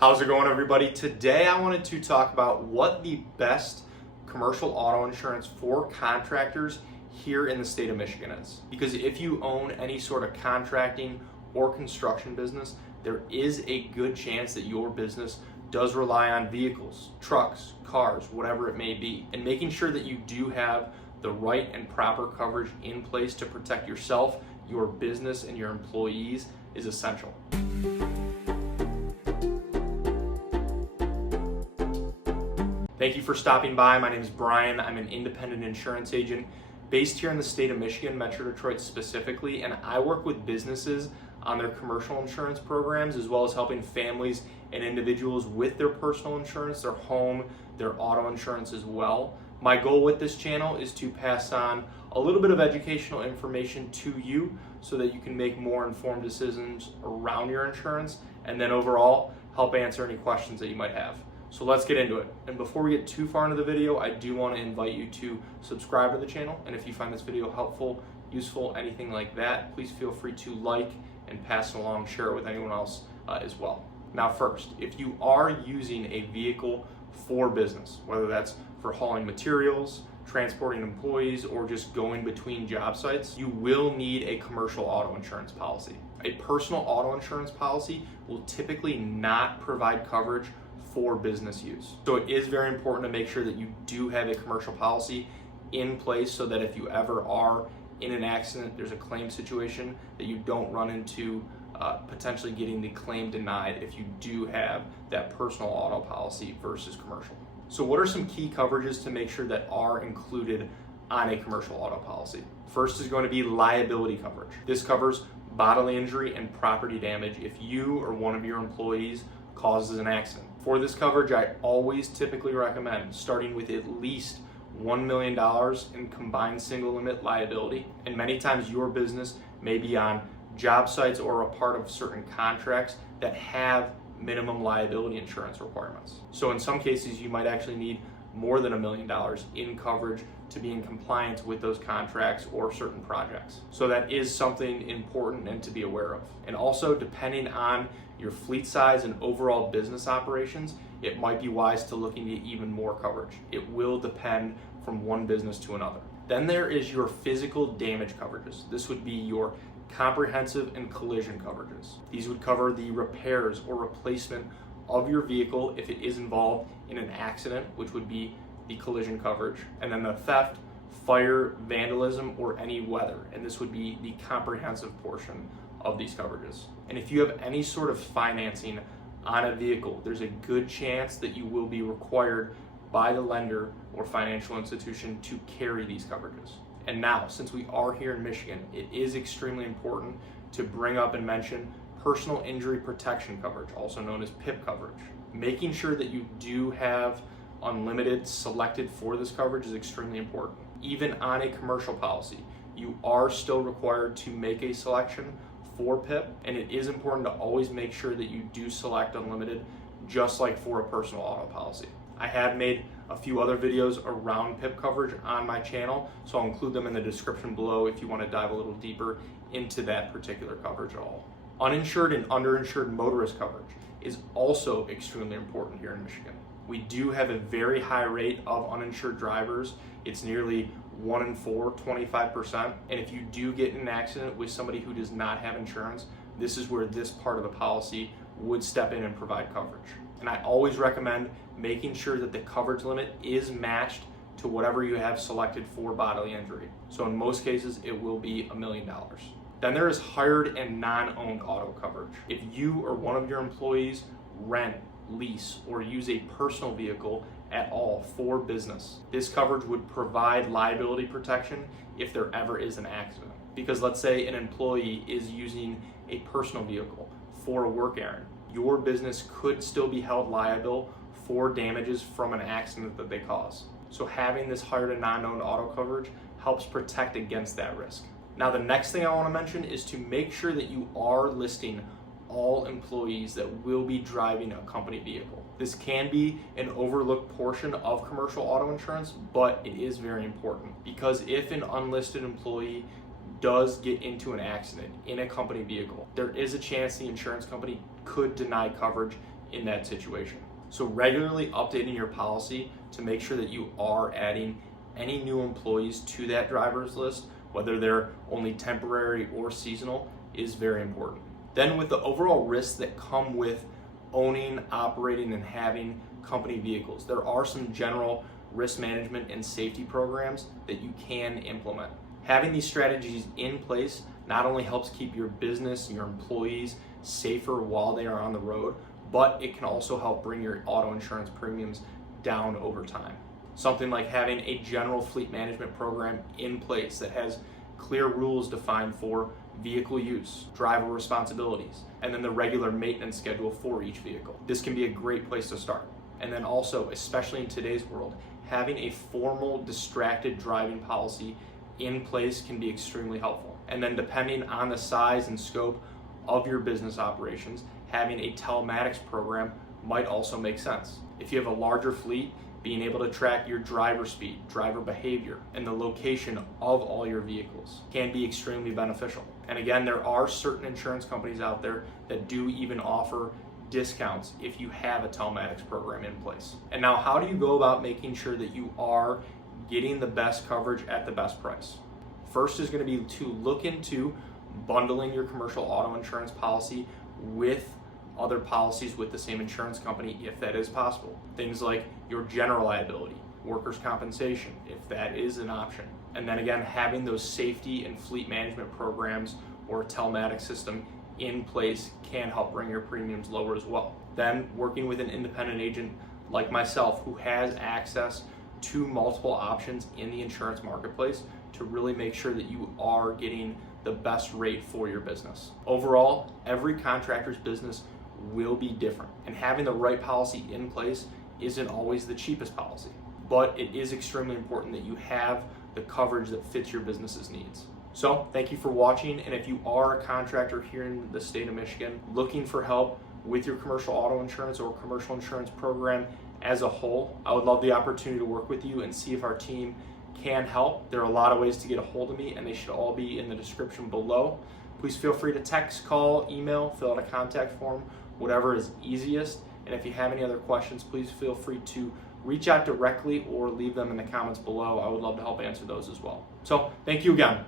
How's it going, everybody? Today I wanted to talk about what the best commercial auto insurance for contractors here in the state of Michigan is. Because if you own any sort of contracting or construction business, there is a good chance that your business does rely on vehicles, trucks, cars, whatever it may be. And making sure that you do have the right and proper coverage in place to protect yourself, your business, and your employees is essential. Thank you for stopping by. My name is Brian. I'm an independent insurance agent based here in the state of Michigan, Metro Detroit specifically, and I work with businesses on their commercial insurance programs, as well as helping families and individuals with their personal insurance, their home, their auto insurance as well. My goal with this channel is to pass on a little bit of educational information to you so that you can make more informed decisions around your insurance, and then overall help answer any questions that you might have. So let's get into it. And before we get too far into the video, I do want to invite you to subscribe to the channel. And if you find this video helpful, useful, anything like that, please feel free to like and pass it along, share it with anyone else as well. Now first, if you are using a vehicle for business, whether that's for hauling materials, transporting employees, or just going between job sites, you will need a commercial auto insurance policy. A personal auto insurance policy will typically not provide coverage for business use. So it is very important to make sure that you do have a commercial policy in place so that if you ever are in an accident, there's a claim situation, that you don't run into potentially getting the claim denied if you do have that personal auto policy versus commercial. So what are some key coverages to make sure that are included on a commercial auto policy? First is going to be liability coverage. This covers bodily injury and property damage if you or one of your employees causes an accident. For this coverage, I always typically recommend starting with at least $1 million in combined single limit liability. And many times your business may be on job sites or a part of certain contracts that have minimum liability insurance requirements. So in some cases, you might actually need more than $1 million in coverage to be in compliance with those contracts or certain projects. So that is something important and to be aware of. And also, depending on your fleet size and overall business operations, it might be wise to look into even more coverage. It will depend from one business to another. Then there is your physical damage coverages. This would be your comprehensive and collision coverages. These would cover the repairs or replacement of your vehicle if it is involved in an accident, which would be the collision coverage, and then the theft, fire, vandalism, or any weather, and this would be the comprehensive portion of these coverages. And if you have any sort of financing on a vehicle, there's a good chance that you will be required by the lender or financial institution to carry these coverages. And now, since we are here in Michigan, it is extremely important to bring up and mention personal injury protection coverage, also known as PIP coverage. Making sure that you do have unlimited selected for this coverage is extremely important. Even on a commercial policy, you are still required to make a selection for PIP, and it is important to always make sure that you do select unlimited, just like for a personal auto policy. I have made a few other videos around PIP coverage on my channel, so I'll include them in the description below if you want to dive a little deeper into that particular coverage at all. Uninsured and underinsured motorist coverage is also extremely important here in Michigan. We do have a very high rate of uninsured drivers. It's nearly 1 in 4, 25%. And if you do get in an accident with somebody who does not have insurance, this is where this part of the policy would step in and provide coverage. And I always recommend making sure that the coverage limit is matched to whatever you have selected for bodily injury. So in most cases, it will be $1 million. Then there is hired and non-owned auto coverage. If you or one of your employees rent, lease, or use a personal vehicle at all for business, this coverage would provide liability protection if there ever is an accident. Because let's say an employee is using a personal vehicle for a work errand, your business could still be held liable for damages from an accident that they cause. So having this hired and non-owned auto coverage helps protect against that risk. Now, the next thing I want to mention is to make sure that you are listing all employees that will be driving a company vehicle. This can be an overlooked portion of commercial auto insurance, but it is very important because if an unlisted employee does get into an accident in a company vehicle, there is a chance the insurance company could deny coverage in that situation. So regularly updating your policy to make sure that you are adding any new employees to that driver's list, whether they're only temporary or seasonal, is very important. Then with the overall risks that come with owning, operating, and having company vehicles, there are some general risk management and safety programs that you can implement. Having these strategies in place not only helps keep your business and your employees safer while they are on the road, but it can also help bring your auto insurance premiums down over time. Something like having a general fleet management program in place that has clear rules defined for vehicle use, driver responsibilities, and then the regular maintenance schedule for each vehicle. This can be a great place to start. And then also, especially in today's world, having a formal distracted driving policy in place can be extremely helpful. And then depending on the size and scope of your business operations, having a telematics program might also make sense. If you have a larger fleet, being able to track your driver speed, driver behavior, and the location of all your vehicles can be extremely beneficial. And again, there are certain insurance companies out there that do even offer discounts if you have a telematics program in place. And now, how do you go about making sure that you are getting the best coverage at the best price? First is going to be to look into bundling your commercial auto insurance policy with other policies with the same insurance company if that is possible. Things like your general liability, workers' compensation, if that is an option. And then again, having those safety and fleet management programs or a telematics system in place can help bring your premiums lower as well. Then working with an independent agent like myself who has access to multiple options in the insurance marketplace to really make sure that you are getting the best rate for your business. Overall, every contractor's business will be different, and having the right policy in place isn't always the cheapest policy, but it is extremely important that you have the coverage that fits your business's needs. So thank you for watching, and if you are a contractor here in the state of Michigan looking for help with your commercial auto insurance or commercial insurance program as a whole, I would love the opportunity to work with you and see if our team can help. There are a lot of ways to get a hold of me, and they should all be in the description below. Please feel free to text, call, email, fill out a contact form, whatever is easiest. And if you have any other questions, please feel free to reach out directly or leave them in the comments below. I would love to help answer those as well. So thank you again.